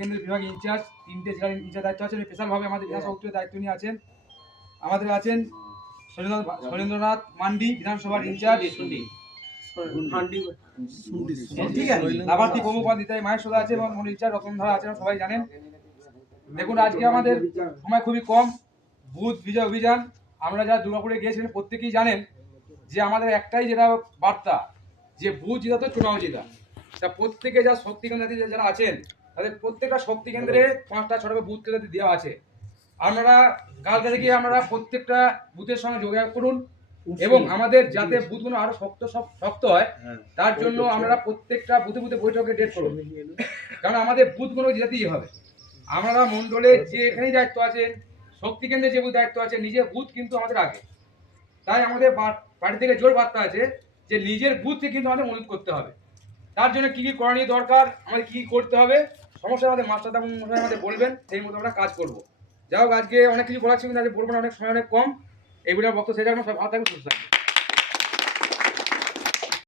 কেন্দ্রের বিভাগ ইনচার্জ তিনটে জেলার ইনচার্জ দায়িত্ব আছেন। স্পেশালভাবে আমাদের বিধানসভা দায়িত্ব নিয়ে আছেন। আমাদের আছেন শৈলেন্দ্রনাথ মান্ডি বিধানসভার ইনচার্জ। ঠিক আছে। লাভার্থী কৌমুপাধ্যায় মায়ের সোদা আছে এবং মনে ইনচার্জ রতনধারা আছেন সবাই জানেন। দেখুন আজকে আমাদের সময় খুবই কম। বুথ বিজয় অভিযান। আমরা যারা দুর্গাপুরে গিয়েছিলেন প্রত্যেকেই জানেন যে আমাদের একটাই যেটা বার্তা যে বুথ জেতা তো চুনাও জেতা। তা প্রত্যেকে যা কেন্দ্রে যারা আছেন তাদের প্রত্যেকটা শক্তি কেন্দ্রে পাঁচটা ছটা বুথ কেন্দ্রে দেওয়া আছে। আপনারা কালকে থেকে আপনারা প্রত্যেকটা বুথের সঙ্গে যোগাযোগ করুন এবং আমাদের যাতে বুথগুলো আরও শক্ত শক- শক্ত হয় তার জন্য আমরা প্রত্যেকটা বুথে বুথে বৈঠকে ডেট করুন। কারণ আমাদের বুথগুলো যেতেই হবে। আমরা মন্ডলের যে এখানেই দায়িত্ব আছেন শক্তি কেন্দ্রে যে বুথ দায়িত্ব আছে নিজের বুথ কিন্তু আমাদের আগে। তাই আমাদের বাড়ি থেকে জোর বার্তা আছে যে নিজের বুথকে কিন্তু আমাদের মজুত করতে হবে। তার জন্য কি কি করণীয় দরকার, আমাদের কি করতে হবে সমস্যা আমাদের মাস্টার দাম মশাই আমাদের বলবেন, সেই মতো আমরা কাজ করব। যাই হোক, আজকে অনেক কিছু বলার ছিল কিন্তু আজকে বলব না, অনেক সময় অনেক কম। এইগুলো বক্তব্য শেষ আমার সব ভালো থাকবে সুস্থ থাকবে